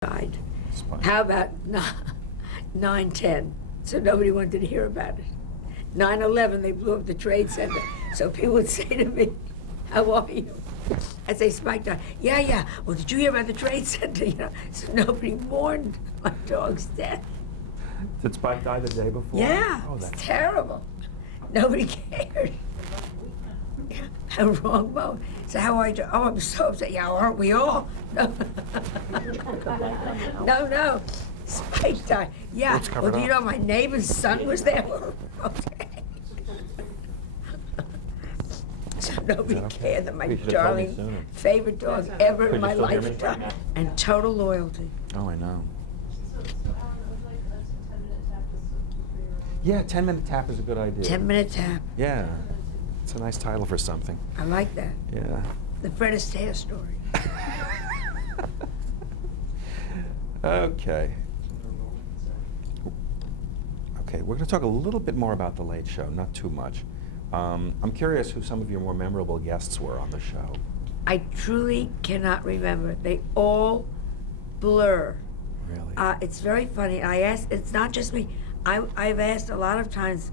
died. Spike. How about 9/10? So nobody wanted to hear about it. 9/11, they blew up the Trade Center. So people would say to me, "How are you?" I'd say, "Spike died." Yeah. Well, did you hear about the Trade Center? So nobody mourned my dog's death. Did Spike die the day before? Yeah, Oh, it's that's terrible. Nobody cared. A wrong moment. So how are you? Oh, I'm so upset. Yeah, aren't we all? No. No. Spike died. Yeah. Let's cover Well, do it you up. know my neighbor's son was there? Okay. So nobody okay? cared that my You should have told me darling sooner. favorite dog ever Could in you my still hear life me? died. And total loyalty. Oh, I know. So Alan, I would like a 10-minute tap just for your. Yeah, 10-minute tap is a good idea. 10-minute tap. Yeah, it's a nice title for something. I like that. Yeah. The Fred Astaire story. Okay. Okay, we're going to talk a little bit more about The Late Show, not too much. I'm curious who some of your more memorable guests were on the show. I truly cannot remember. They all blur. Really? It's very funny. I asked, it's not just me. I've asked a lot of times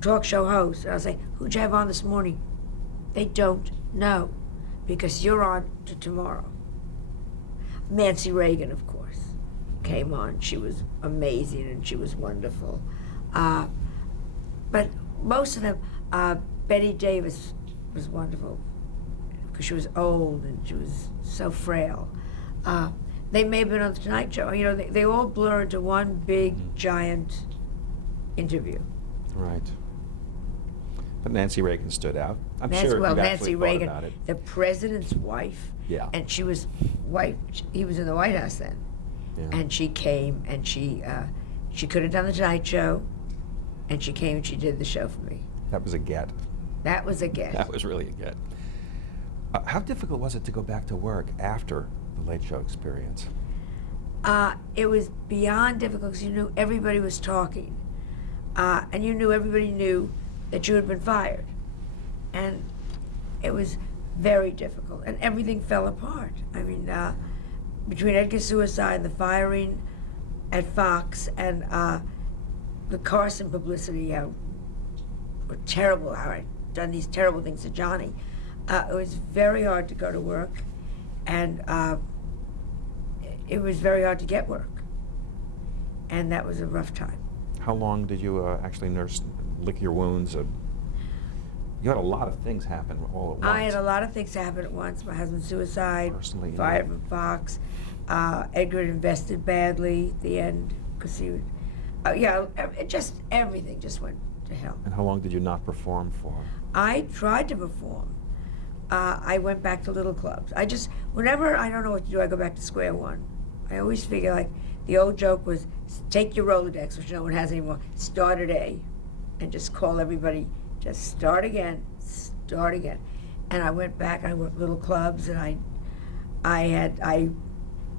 talk show hosts, and I'll say, "Who'd you have on this morning?" They don't know because you're on to tomorrow. Nancy Reagan, of course, came on. She was amazing and she was wonderful. But most of them, Betty Davis was wonderful because she was old and she was so frail. They may have been on the Tonight Show. They all blur into one big, giant interview. Right. But Nancy Reagan stood out. I'm Nancy, sure well, you've Nancy actually thought Reagan, about it. the president's wife, Yeah. and she was white. He was in the White House then, Yeah. and she came and she could have done the Tonight Show, and she came and she did the show for me. That was a get. That was a gift. That was really a get. How difficult was it to go back to work after the Late Show experience? It was beyond difficult because you knew everybody was talking, and you knew everybody knew that you had been fired, and it was very difficult, and everything fell apart. I mean, between Edgar's suicide, the firing at Fox, and the Carson publicity, how terrible, how I'd done these terrible things to Johnny. It was very hard to go to work, and it was very hard to get work, and that was a rough time. How long did you actually lick your wounds? You had a lot of things happen all at once. I had a lot of things happen at once. My husband's suicide, Personally, yeah. fired from Fox. Edgar had invested badly at the end because he would, everything just went to hell. And how long did you not perform for? I tried to perform. I went back to little clubs. Whenever I don't know what to do, I go back to square one. I always figure like the old joke was, take your Rolodex, which no one has anymore, start at A, and just call everybody, just start again. And I went back, I went to little clubs, and I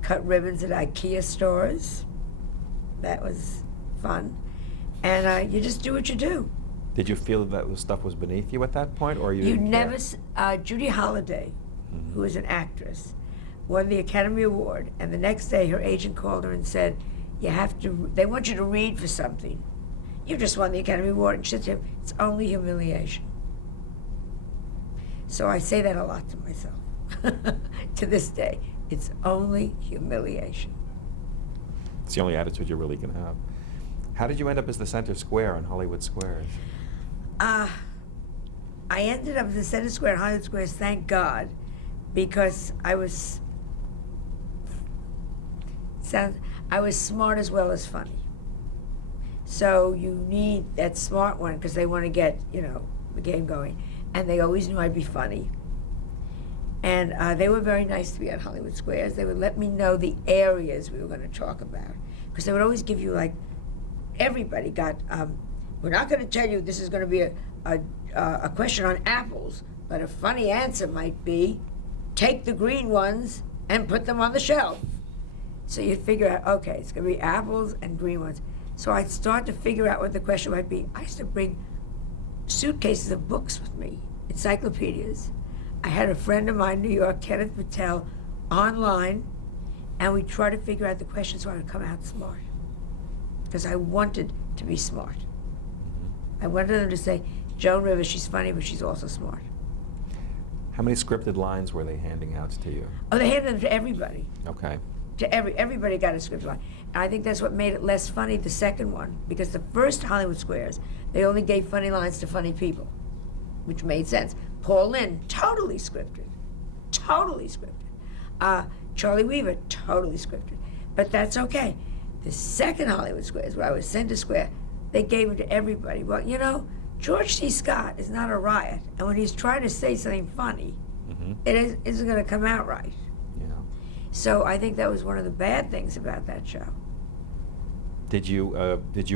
cut ribbons at IKEA stores. That was fun. And you just do what you do. Did you feel that stuff was beneath you at that point, or you You didn't never, care? Judy Holliday, who is an actress, won the Academy Award, and the next day her agent called her and said, they want you to read for something. You just won the Academy Award. And she said to him, it's only humiliation. So I say that a lot to myself, to this day. It's only humiliation. It's the only attitude you really can have. How did you end up as the center square on Hollywood Squares? I ended up at the Center Square and Hollywood Squares, thank God, because I was smart as well as funny. So you need that smart one because they want to get, the game going. And they always knew I'd be funny. And they were very nice to me at Hollywood Squares. They would let me know the areas we were going to talk about. Because they would always give you, everybody got, we're not going to tell you this is going to be a question on apples, but a funny answer might be, take the green ones and put them on the shelf. So you'd figure out, okay, it's going to be apples and green ones. So I'd start to figure out what the question might be. I used to bring suitcases of books with me, encyclopedias. I had a friend of mine in New York, Kenneth Patel, online, And we try to figure out the questions so I would come out smart. Because I wanted to be smart. Mm-hmm. I wanted them to say, Joan Rivers, she's funny, but she's also smart. How many scripted lines were they handing out to you? Oh, they handed them to everybody. Okay. To everybody got a script line. And I think that's what made it less funny, the second one, because the first Hollywood Squares, they only gave funny lines to funny people, which made sense. Paul Lynde, totally scripted. Totally scripted. Charlie Weaver, totally scripted. But that's okay. The second Hollywood Squares, where I was Center Square, they gave it to everybody. Well, you know, George C. Scott is not a riot, and when he's trying to say something funny, Mm-hmm. it isn't going to come out right. Yeah. So I think that was one of the bad things about that show. Did you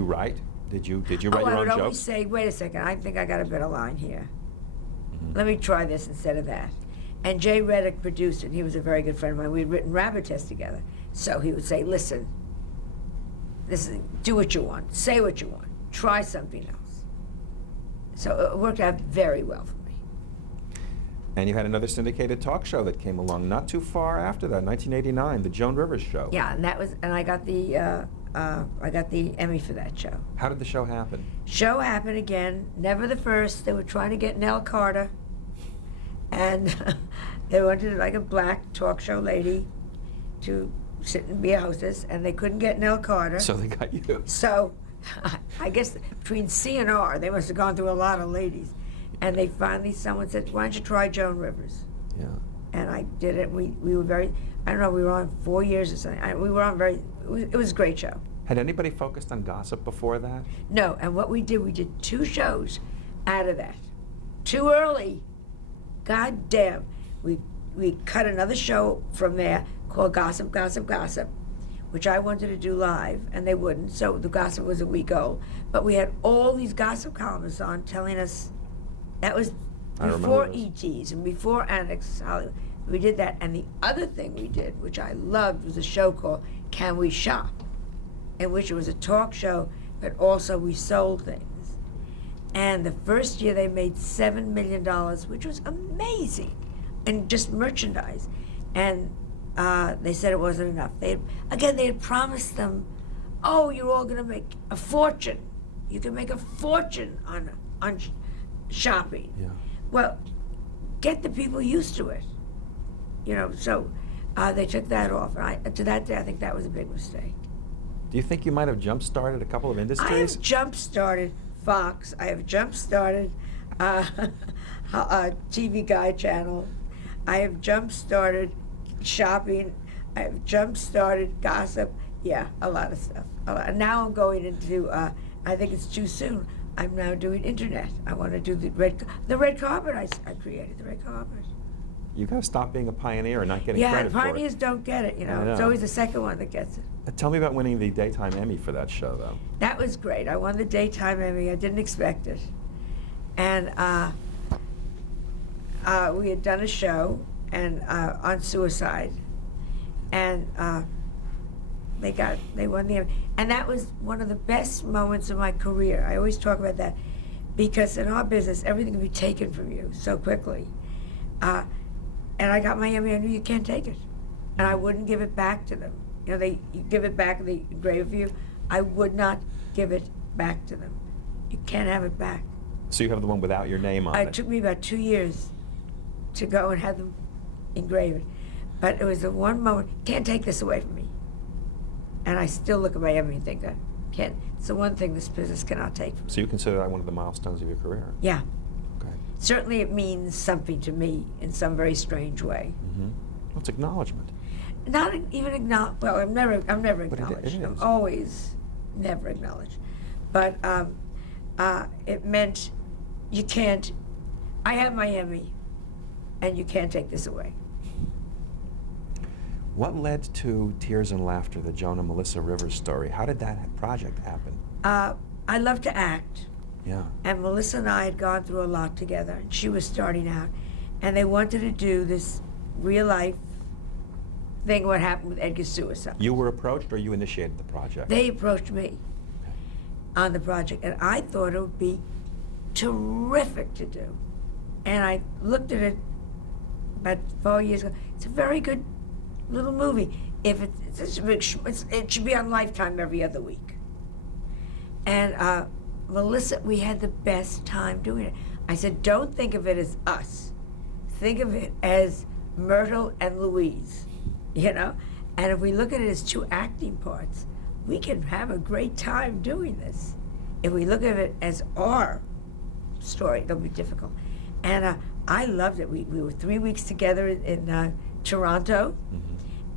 write? Did you write I your own would always jokes? say, wait a second, I think I got a better line here. Mhm. Let me try this instead of that. And Jay Reddick produced it, and he was a very good friend of mine. We'd written Rabbit Test together. So he would say, listen, do what you want, say what you want, try something else. So it worked out very well for me. And you had another syndicated talk show that came along not too far after that, 1989, the Joan Rivers Show. Yeah, and I got the Emmy for that show. How did the show happen? Show happened again, never the first. They were trying to get Nell Carter, and they wanted like a black talk show lady to sit and be a hostess, and they couldn't get Nell Carter. So they got you. So I guess between C and R, they must have gone through a lot of ladies. And they finally, someone said, why don't you try Joan Rivers? Yeah. And I did it. We were very, I don't know, we were on 4 years or something. We were on it was a great show. Had anybody focused on gossip before that? No, and what we did 2 shows out of that. Too early. God damn. We cut another show from there called Gossip, Gossip, Gossip, which I wanted to do live, and they wouldn't, so the gossip was a week old. But we had all these gossip columnists on telling us, that was I before remember this. ETs and before Annex Hollywood. We did that, and the other thing we did, which I loved, was a show called Can We Shop, in which it was a talk show, but also we sold things. And the first year they made $7 million, which was amazing, and just merchandise. And they said it wasn't enough. They had promised them, oh, you're all going to make a fortune. You can make a fortune on shopping. Yeah. Well, get the people used to it. You know, so they took that off. And to that day, I think that was a big mistake. Do you think you might have jump-started a couple of I industries? have jump-started Fox. I have jump-started TV Guide channel. I have jump-started shopping. I have jump-started gossip. Yeah, a lot of stuff. And now I'm going into, I think it's too soon. I'm now doing internet. I want to do the red carpet. I created the red carpet. You got to stop being a pioneer and not getting Yeah, credit for pioneers it. don't get it, you know. I know. It's always the second one that gets it. Tell me about winning the Daytime Emmy for that show, though. That was great. I won the Daytime Emmy. I didn't expect it. And we had done a show and on suicide. And they won the Emmy. And that was one of the best moments of my career. I always talk about that because in our business, everything can be taken from you so quickly. And I got my Emmy. I knew you can't take it. And I wouldn't give it back to them. You know, you give it back, they engrave for you. I would not give it back to them. You can't have it back. So you have the one without your name on it. It took me about 2 years to go and have them engrave it. But it was the one moment, can't take this away from me. And I still look at my Emmy and think that, it's the one thing this business cannot take from me. So you consider that one of the milestones of your career? Yeah. Okay. Certainly it means something to me in some very strange way. Mm-hmm. Well, it's acknowledgement. Not even acknowledged. Well, I'm never But it acknowledged. I'm is. always never acknowledged. But it meant you can't. I have my Emmy, and you can't take this away. What led to Tears and Laughter, the Joan and Melissa Rivers story? How did that project happen? I love to act, Yeah. and Melissa and I had gone through a lot together. And she was starting out, and they wanted to do this real life thing. What happened with Edgar's suicide? You were approached, or you initiated the project? They approached me Okay. on the project, and I thought it would be terrific to do. And I looked at it about 4 years ago. It's a very good little movie. if it's such a big, it should be on Lifetime every other week. And Melissa, we had the best time doing it. I said, don't think of it as us. Think of it as Myrtle and Louise, you know? And if we look at it as two acting parts, we can have a great time doing this. If we look at it as our story, it'll be difficult. And I loved it. We were 3 weeks together in Toronto,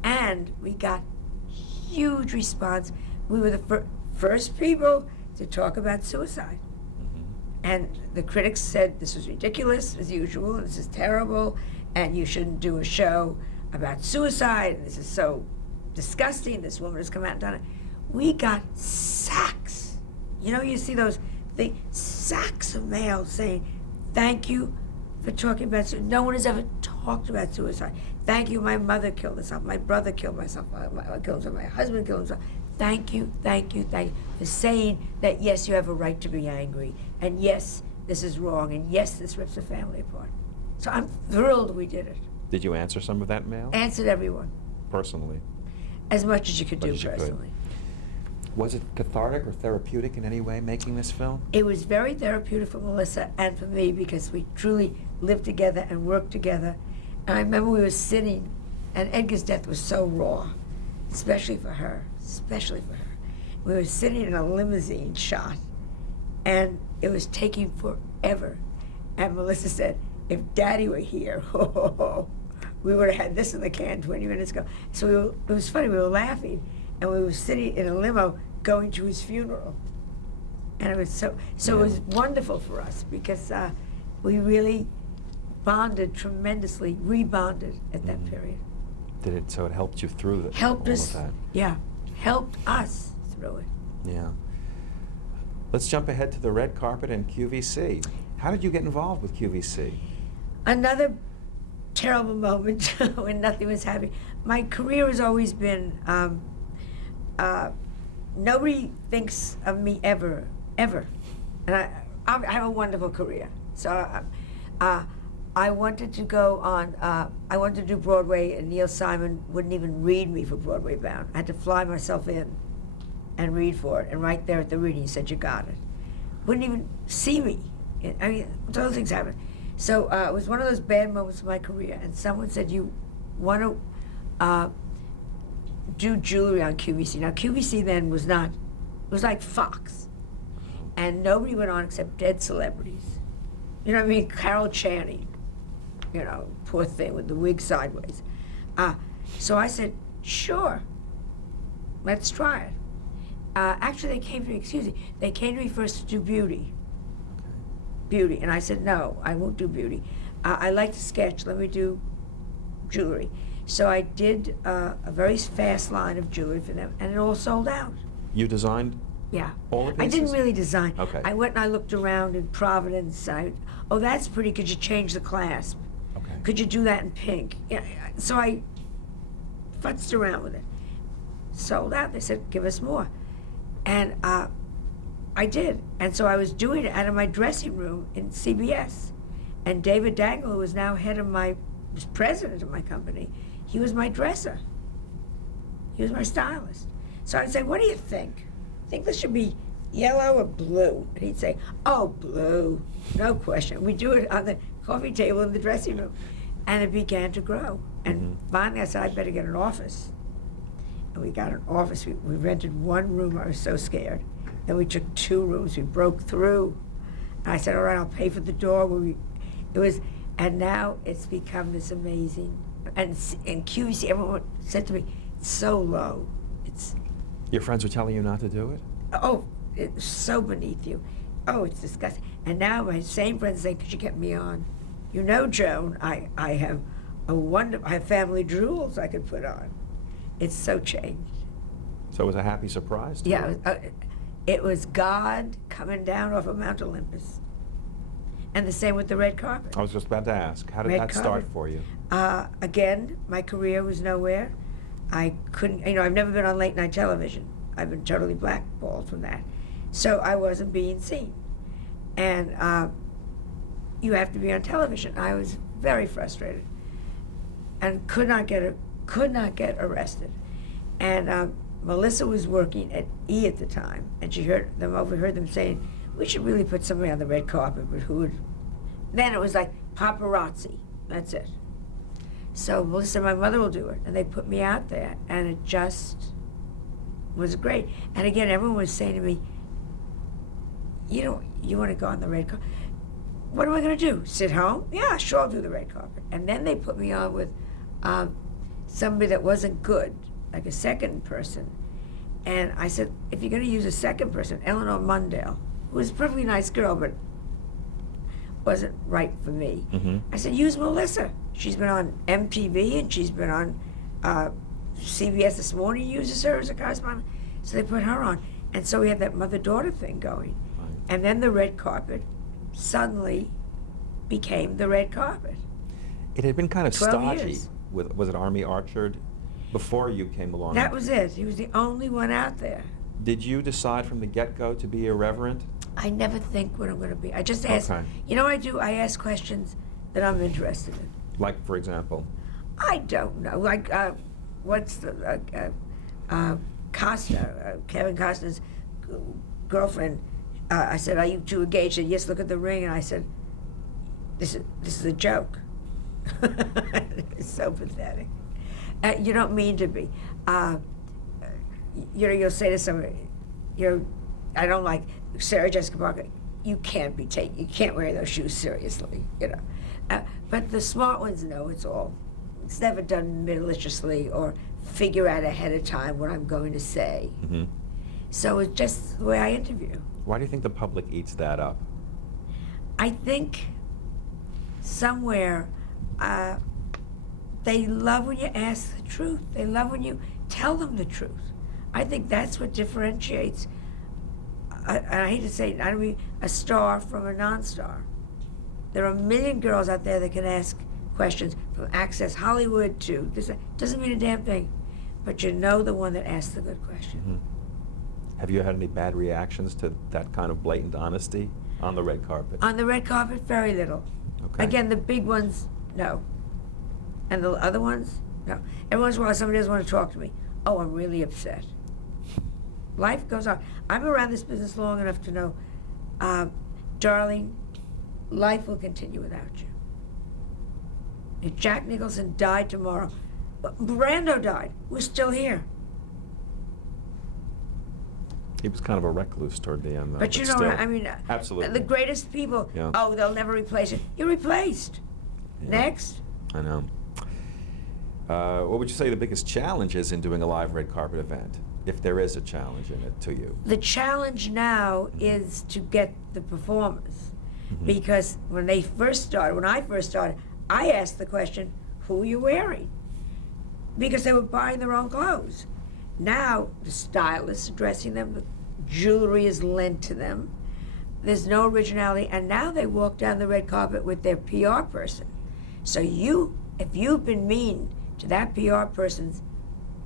and we got huge response. We were the first people to talk about suicide. And the critics said this was ridiculous, as usual, and this is terrible, and you shouldn't do a show about suicide, and this is so disgusting, this woman has come out and done it. We got sacks. You know, you see those sacks of mail saying, thank you for talking about suicide. No one has ever talked about suicide. Thank you, my mother killed herself, my brother killed himself, my husband killed himself. Thank you for saying that, yes, you have a right to be angry, and yes, this is wrong, and yes, this rips the family apart. So I'm thrilled we did it. Did you answer some of that mail? Answered everyone. Personally? As much as you could do Much as you could. personally. Was it cathartic or therapeutic in any way, making this film? It was very therapeutic for Melissa and for me because we truly lived together and worked together. And I remember we were sitting, and Edgar's death was so raw, especially for her. We were sitting in a limousine shot, and it was taking forever. And Melissa said, if Daddy were here, we would have had this in the can 20 minutes ago. So it was funny, we were laughing, and we were sitting in a limo going to his funeral. And it was so it was wonderful for us because we really bonded tremendously, rebonded at that period. So it helped you through Helped all us, of that? yeah, helped us through it. Yeah. Let's jump ahead to the red carpet and QVC. How did you get involved with QVC? Another terrible moment when nothing was happening. My career has always been, nobody thinks of me ever. And I have a wonderful career. So I wanted to go on, I wanted to do Broadway, and Neil Simon wouldn't even read me for Broadway Bound. I had to fly myself in and read for it. And right there at the reading, he said, you got it. Wouldn't even see me. I mean, those things happen. So it was one of those bad moments of my career, and someone said, you want to do jewelry on QVC. Now, QVC then was not, it was like Fox. And nobody went on except dead celebrities. You know what I mean? Carol Channing, you know, poor thing with the wig sideways. So I said, sure, let's try it. Actually, they came to me, they came to me first to do beauty. And I said, no, I won't do beauty. I like to sketch, let me do jewelry. So I did a very fast line of jewelry for them, and it all sold out. You designed Yeah. all the I pieces? didn't really design. Okay. I went and I looked around in Providence. Oh, that's pretty. Could you change the clasp? Okay. Could you do that in pink? Yeah. So I futzed around with it. Sold out. They said, give us more. And I did. And so I was doing it out of my dressing room in CBS. And David Dangle, who was now was president of my company, he was my dresser. He was my stylist. So I'd say, what do you think? Think this should be yellow or blue? And he'd say, oh, blue, no question. We do it on the coffee table in the dressing room. And it began to grow. And finally I said, I'd better get an office. And we got an office. We rented one room. I was so scared. Then we took 2 rooms. We broke through. And I said, all right, I'll pay for the door. And now it's become this amazing. And in QVC, everyone said to me, it's so low. Your friends were telling you not to do it? Oh, it's so beneath you. Oh, it's disgusting. And now my same friends say, could you get me on? You know, Joan, I have I have family jewels I could put on. It's so changed. So it was a happy surprise to you? Yeah, it was God coming down off of Mount Olympus. And the same with the red carpet. I was just about to ask, how did Red that start carpet. for you? Again, my career was nowhere. I couldn't, I've never been on late night television. I've been totally blackballed from that. So I wasn't being seen. And you have to be on television. I was very frustrated and could not get arrested. And Melissa was working at E at the time, and she overheard them saying, "We should really put somebody on the red carpet," but who would? Then it was like paparazzi. That's it. So Melissa said, "My mother will do it," and they put me out there, and it just was great. And again, everyone was saying to me, you want to go on the red carpet? What am I going to do? Sit home? Yeah, sure, I'll do the red carpet. And then they put me on with somebody that wasn't good, like a second person. And I said, if you're going to use a second person, Eleanor Mundale, who was a perfectly nice girl, but wasn't right for me. Mm-hmm. I said, use Melissa. She's been on MTV, and she's been on CBS This Morning uses her as a correspondent. So they put her on. And so we had that mother-daughter thing going. Right. And then the red carpet suddenly became the red carpet. It had been kind of 12 stodgy. years. Was it Army Archerd before you came along? That was it. He was the only one out there. Did you decide from the get-go to be irreverent? I never think what I'm going to be. I just ask. Okay. You know what I do? I ask questions that I'm interested in. Like, for example? I don't know. Like, what's the Costner, Kevin Costner's girlfriend? I said, "Are you two engaged?" She said, "Yes, look at the ring." And I said, "This is a joke." It's so pathetic. You don't mean to be. You'll say to somebody, I don't like Sarah Jessica Parker. You can't wear those shoes seriously, But the smart ones know it's all. It's never done maliciously or figure out ahead of time what I'm going to say. Mm-hmm. So it's just the way I interview. Why do you think the public eats that up? I think somewhere they love when you ask the truth. They love when you tell them the truth. I think that's what differentiates, I hate to say it, I don't mean a star from a non-star. There are a million girls out there that can ask questions from Access Hollywood to this. Doesn't mean a damn thing, but you know the one that asks the good question. Mm-hmm. Have you had any bad reactions to that kind of blatant honesty on the red carpet? On the red carpet, very little. Okay. Again, the big ones, no. And the other ones, no. Every once in a while, somebody doesn't want to talk to me. Oh, I'm really upset. Life goes on. I'm around this business long enough to know, darling, life will continue without you. If Jack Nicholson died tomorrow, Brando died, we're still here. He was kind of a recluse toward the end, though. But you know, still. I mean, Absolutely. the greatest people, Yeah. oh, they'll never replace it. You're replaced. Yeah. Next. I know. What would you say the biggest challenge is in doing a live red carpet event, if there is a challenge in it to you? The challenge now is to get the performers. Mhm. Because when I first started, I asked the question, who are you wearing? Because they were buying their own clothes. Now, the stylists are dressing them, the jewelry is lent to them, there's no originality, and now they walk down the red carpet with their PR person. So if you've been mean to that PR person's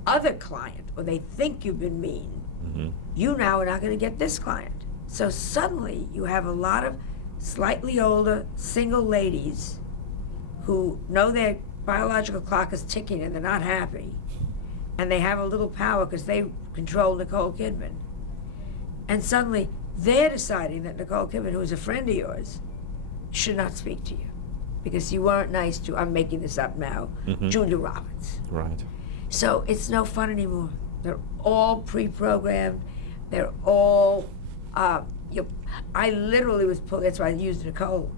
other client, or they think you've been mean, Mm-hmm. you now are not going to get this client. So suddenly you have a lot of slightly older single ladies who know their biological clock is ticking and they're not happy. And they have a little power because they control Nicole Kidman. And suddenly they're deciding that Nicole Kidman, who is a friend of yours, should not speak to you because you weren't nice to, I'm making this up now, Mhm. Julia Roberts. Right. So it's no fun anymore. They're all pre-programmed. They're all, I literally was pulling, that's why I used Nicole,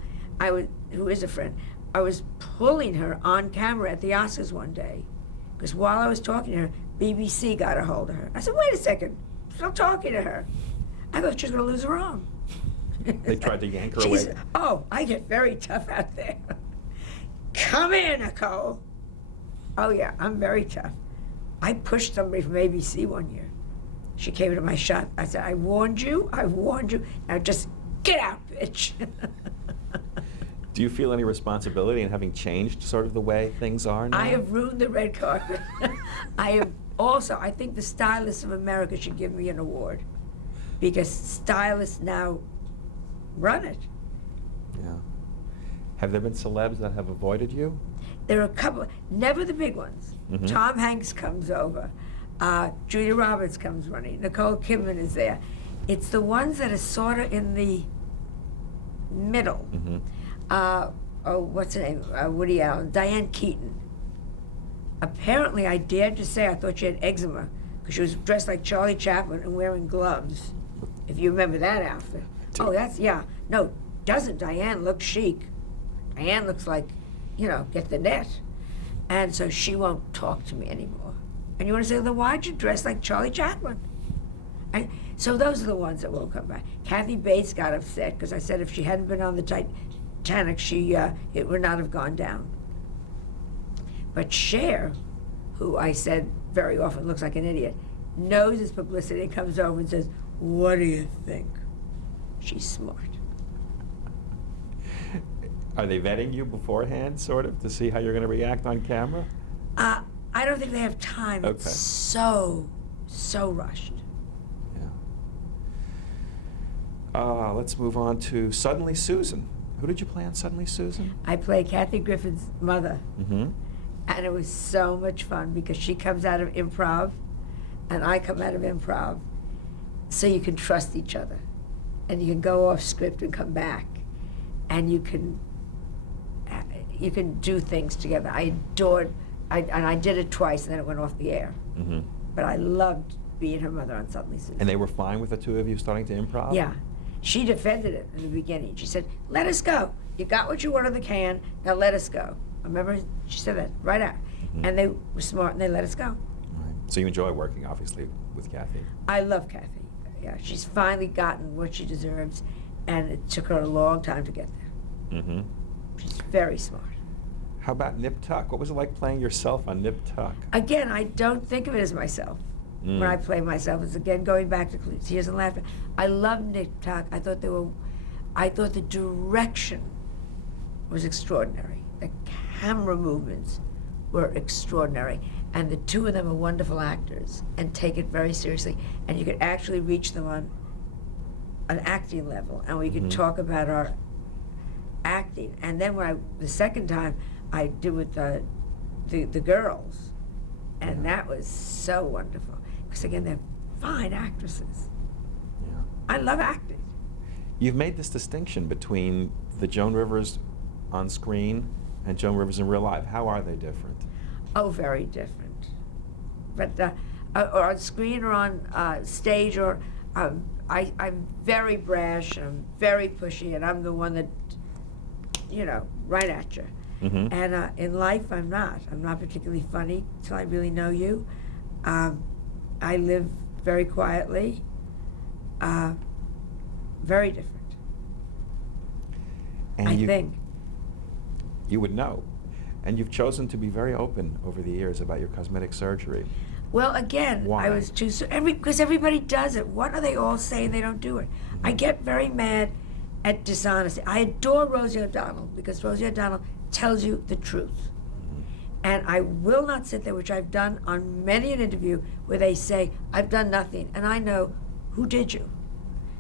who is a friend, I was pulling her on camera at the Oscars one day, because while I was talking to her, BBC got a hold of her. I said, wait a second, stop talking to her. I thought she was going to lose her arm. They tried to yank her away? Oh, I get very tough out there. Come here, Nicole. Oh yeah, I'm very tough. I pushed somebody from ABC one year. She came into my shop. I said, I warned you. Now just get out, bitch. Do you feel any responsibility in having changed sort of the way things are now? I have ruined the red carpet. I think the stylists of America should give me an award because stylists now run it. Yeah. Have there been celebs that have avoided you? There are a couple, never the big ones. Mhm. Tom Hanks comes over. Julia Roberts comes running. Nicole Kidman is there. It's the ones that are sort of in the middle. Mm-hmm. What's her name? Woody Allen. Diane Keaton. Apparently, I dared to say I thought she had eczema because she was dressed like Charlie Chaplin and wearing gloves. If you remember that outfit. Oh, that's, yeah. No, doesn't Diane look chic? Diane looks like, get the net. And so she won't talk to me anymore. And you want to say, then why'd you dress like Charlie Chaplin? So those are the ones that won't come back. Kathy Bates got upset because I said if she hadn't been on the Titanic, it would not have gone down. But Cher, who I said very often looks like an idiot, knows his publicity and comes over and says, "What do you think?" She's smart. Are they vetting you beforehand, sort of, to see how you're going to react on camera? I don't think they have time. Okay. It's so rushed. Yeah. Let's move on to Suddenly Susan. Who did you play on Suddenly Susan? I play Kathy Griffin's mother. Mm-hmm. And it was so much fun because she comes out of improv and I come out of improv. So you can trust each other. And you can go off script and come back. And you can do things together. I did it twice and then it went off the air. Mm-hmm. But I loved being her mother on Suddenly Susan. And they were fine with the two of you starting to improv? Yeah. She defended it in the beginning. She said, "Let us go. You got what you want in the can, now let us go." I remember she said that right out. Mm-hmm. And they were smart and they let us go. Right. So you enjoy working, obviously, with Kathy. I love Kathy. Yeah, she's finally gotten what she deserves, and it took her a long time to get there. Mm-hmm. She's very smart. How about Nip Tuck? What was it like playing yourself on Nip Tuck? Again, I don't think of it as myself. When I play myself, it's again going back to Tears and Laughter. I love Nip Tuck. I thought the direction was extraordinary. The camera movements were extraordinary. And the two of them are wonderful actors and take it very seriously. And you could actually reach them on an acting level. And we could talk about our acting. And then the second time I did with the girls. And that was so wonderful. Because again, they're fine actresses. Yeah. I love acting. You've made this distinction between the Joan Rivers on screen and Joan Rivers in real life. How are they different? Oh, very different. But or on screen or on stage, or I'm very brash and I'm very pushy, and I'm the one that, right at you. Mm-hmm. And in life, I'm not. I'm not particularly funny till I really know you. I live very quietly. Very different. And I think. You would know. And you've chosen to be very open over the years about your cosmetic surgery. Well, again, Why? I was too because everybody does it. What are they all saying they don't do it? Mm-hmm. I get very mad at dishonesty. I adore Rosie O'Donnell because Rosie O'Donnell tells you the truth. Mm-hmm. And I will not sit there, which I've done on many an interview, where they say, "I've done nothing," and I know, who did you?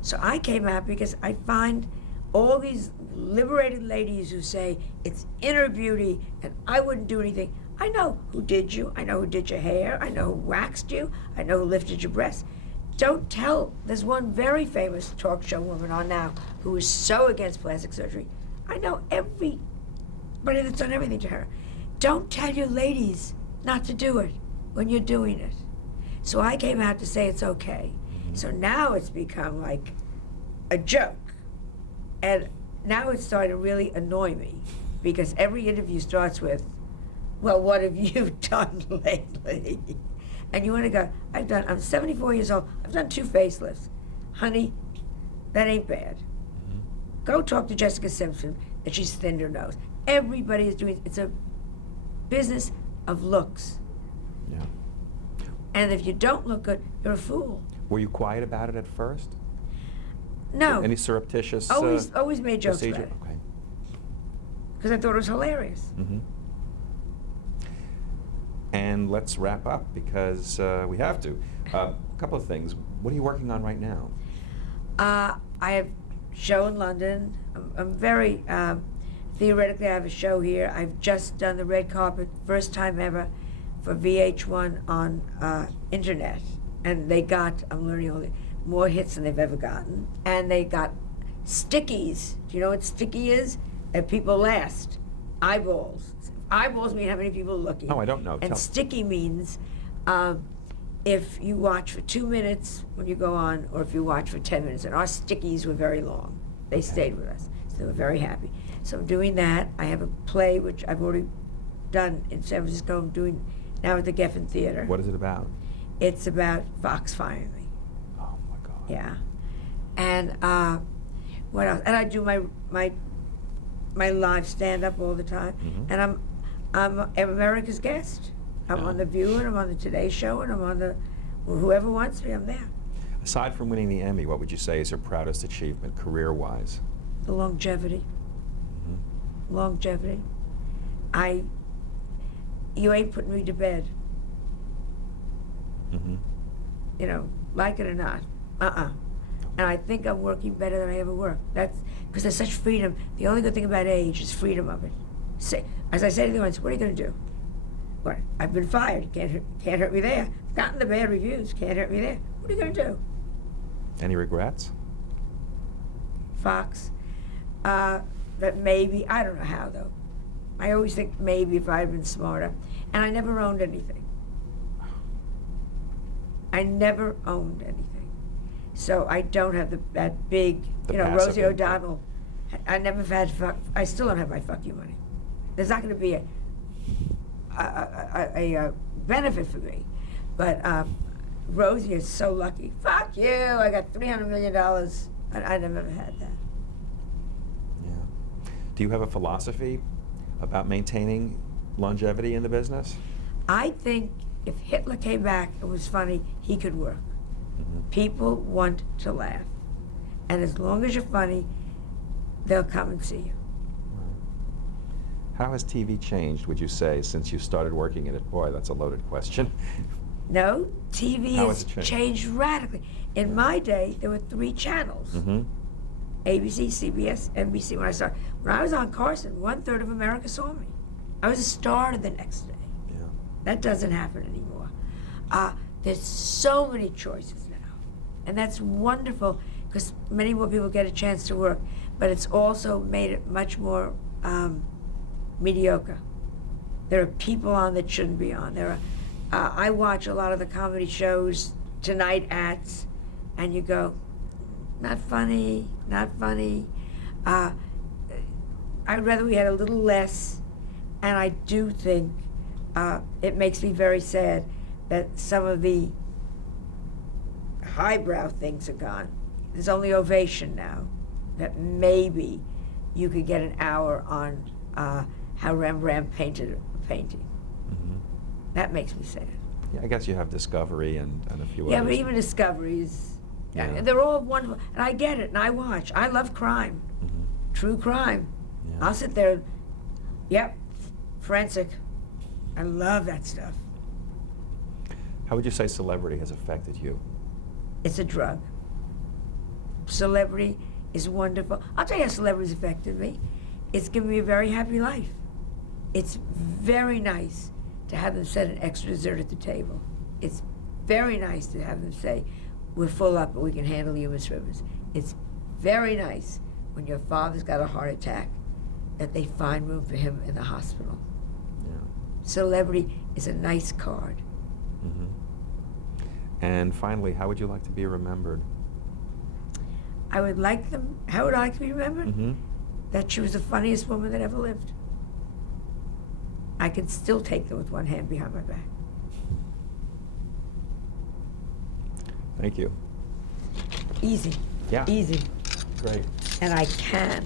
So I came out because I find all these liberated ladies who say it's inner beauty and I wouldn't do anything. I know who did you. I know who did your hair. I know who waxed you. I know who lifted your breasts. Don't tell. There's one very famous talk show woman on now who is so against plastic surgery. I know everybody that's done everything to her. Don't tell your ladies not to do it when you're doing it. So I came out to say it's okay. So now it's become like a joke. And now it's starting to really annoy me because every interview starts with, "Well, what have you done lately?" And you want to go, I'm 74 years old, I've done 2 facelifts. Honey, that ain't bad. Mm-hmm. Go talk to Jessica Simpson that she's thinned her nose. Everybody is doing, it's a business of looks. Yeah. And if you don't look good, you're a fool. Were you quiet about it at first? No. Any surreptitious Always made jokes procedure? about it. Okay. Because I thought it was hilarious. Mm-hmm. And let's wrap up because we have to. A couple of things. What are you working on right now? I have a show in London. I'm very, theoretically I have a show here. I've just done the red carpet, first time ever, for VH1 on internet, and they got, I'm learning all the, more hits than they've ever gotten, and they got stickies. Do you know what sticky is? That people last. Eyeballs. Eyeballs mean how many people are looking. Oh, I don't know. And Tell- sticky means if you watch for 2 minutes when you go on, or if you watch for 10 minutes. And our stickies were very long. They stayed with us. So they were very happy. So I'm doing that. I have a play which I've already done in San Francisco. I'm doing now at the Geffen Theater. What is it about? It's about Fox firing me. Oh my God. Yeah. And what else? And I do my live stand up all the time. Mhm. And I'm America's Guest. I'm Yeah. on The View, and I'm on the Today Show, and I'm on the whoever wants me, I'm there. Aside from winning the Emmy, what would you say is your proudest achievement career-wise? The longevity. Mhm. Longevity. You ain't putting me to bed. Mhm. You know, like it or not. And I think I'm working better than I ever worked. That's because there's such freedom. The only good thing about age is freedom of it. Say, as I say to the audience, what are you going to do? What? I've been fired. Can't hurt me there. Gotten the bad reviews. Can't hurt me there. What are you going to do? Any regrets? Fox. That maybe, I don't know how though. I always think maybe if I'd been smarter. And I never owned anything. I never owned anything. So I don't have that big, The you know, passive Rosie income. O'Donnell. I never had fuck. I still don't have my fuck you money. There's not going to be a benefit for me. But Rosie is so lucky. Fuck you! I got $300 million. I never had that. Yeah. Do you have a philosophy about maintaining longevity in the business? I think if Hitler came back and was funny, he could work. Mhm. People want to laugh. And as long as you're funny, they'll come and see you. How has TV changed, would you say, since you started working in it? Boy, that's a loaded question. No, TV How has has it changed? changed radically. In my day, there were 3 channels. Mm-hmm. ABC, CBS, NBC when I started. When I was on Carson, 1/3 of America saw me. I was a star the next day. Yeah. That doesn't happen anymore. There's so many choices now. And that's wonderful because many more people get a chance to work. But it's also made it much more mediocre. There are people on that shouldn't be on. I watch a lot of the comedy shows, Tonight Ats, and you go, not funny, not funny. I'd rather we had a little less, and I do think it makes me very sad that some of the highbrow things are gone. There's only Ovation now, that maybe you could get an hour on how Rembrandt painted a painting. Mm-hmm. That makes me sad. Yeah, I guess you have Discovery and a few Yeah, others. but even Discoveries, Yeah. they're all wonderful. And I get it, and I watch. I love crime, Mhm. true crime. Yeah. I'll sit there, yep, forensic. I love that stuff. How would you say celebrity has affected you? It's a drug. Celebrity is wonderful. I'll tell you how celebrities affected me. It's given me a very happy life. It's very nice to have them set an extra dessert at the table. It's very nice to have them say, we're full up, but we can handle you, Miss Rivers. It's very nice when your father's got a heart attack that they find room for him in the hospital. Yeah. Celebrity is a nice card. Mm-hmm. And finally, how would you like to be remembered? I would like them, how would I like to be remembered? Mm-hmm. That she was the funniest woman that ever lived. I can still take them with one hand behind my back. Thank you. Easy. Yeah. Easy. Great. And I can.